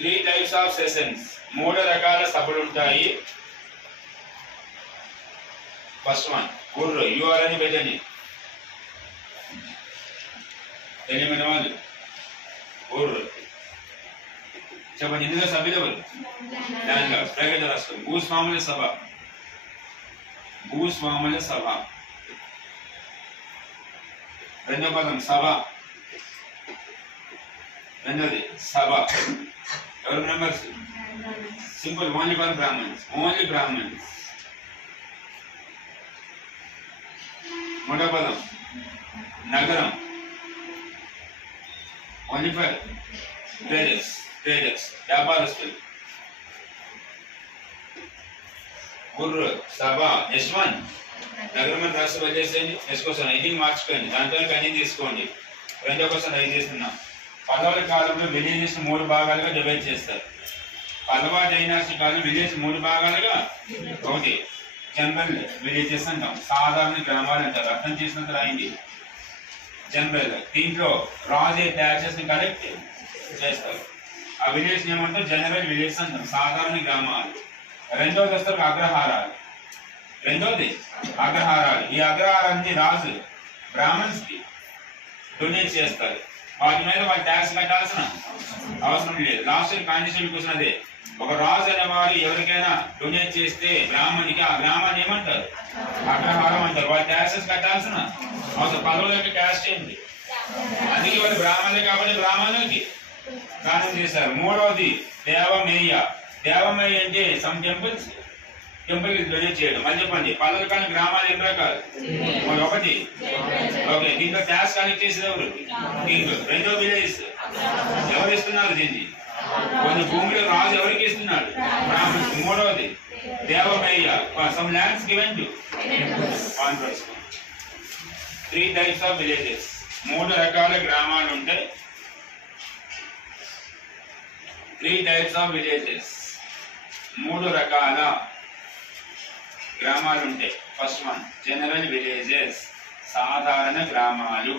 3 types of sessions. మూడు రకాల సభలు ఉంటాయి. ఫస్ట్ వన్ ఊర్రు యూఆర్ అని పెట్టండి. తెలియని వాళ్ళు ఊర్రు చెప్పండి. ఇందులో సభ్యులు ఎవరు? ప్రకటన రాష్ట్రం భూస్వాముల సభ. భూస్వాముల సభ. రెండో పదం సభ. రెండోది సభ. ఎవరు members? Simple only for Brahmans. Only Brahmans. మూడో పదం నగరం. Only for traders. ట్రేడర్స్ వ్యాపారస్తులు. ఊర్రు సభ. యశ్వన్ నగరం అని రాసి వచ్చేసేయండి. నెక్స్ట్ క్వశ్చన్ ఎయిటింగ్ మార్చుకోండి. దాంట్లో అన్ని తీసుకోండి. రెండో క్వశ్చన్ అవి చేస్తున్నాం. పదవ కాలంలో విలేజెస్ మూడు భాగాలుగా డివైడ్ చేస్తారు. పదవ డైనాస్టీ కాలం విలేజ్ మూడు భాగాలుగా. ఒకటి జనరల్ విలేజెస్ అంటాం. సాధారణ గ్రామాలు అంటారు. అర్థం చేసినంత రాయండి. జనరల్ దీంట్లో రాజే ట్యాక్సెస్ ని కలెక్ట్ చేస్తారు. ఆ విలేజ్ ఏమంటారు? జనరల్ విలేజ్ అంటాం. సాధారణ గ్రామాలు. రెండోది వస్తారు అగ్రహారాలు. రెండోది అగ్రహారాలు. ఈ అగ్రహారాన్ని రాజు బ్రాహ్మణ్స్ కి డొనేట్ చేస్తారు. వాటి మీద వాళ్ళు ట్యాక్స్ కట్టాల్సిన అవసరం లేదు. లాస్ట్ కాన్స్టిట్యూషన్ క్వశ్చన్ అదే. ఒక రాజు అనేవాడు ఎవరికైనా డొనేట్ చేస్తే బ్రాహ్మణికి ఆ గ్రామాన్ని ఏమంటారు? అగ్రహారం అంటారు. వాళ్ళు ట్యాక్సెస్ కట్టాల్సిన అవసరం. పదవుల యొక్క క్యాస్ట్ ఏంటి? అందుకే వాళ్ళు బ్రాహ్మణులే కాబట్టి బ్రాహ్మణులకి దానం చేశారు. మూడవది దేవమేయ. దేవమేయ అంటే సమ్ టెంపుల్స్ టెంపుల్ డొనేట్ చేయడం. మళ్ళీ చెప్పండి. పదవులు కానీ గ్రామాలు ఎన్ని రకాలు? ఒకటి. ఓకే. దీంట్లో ట్యాక్స్ కలెక్ట్ చేసేది ఎవరు? దీంట్లో. రెండో విలేజ్ ఎవరు ఇస్తున్నారు దీన్ని? కొన్ని భూములు రాజు ఎవరికి ఇస్తున్నాడు? బ్రాహ్మణ్స్. మూడవది దేవమేయ. Some lands given to conference. 3 types of villages. మూడు రకాల గ్రామాలు ఉంటాయి. 3 types of villages. మూడు రకాల గ్రామాలు ఉంటాయి. First one general villages. సాధారణ గ్రామాలు.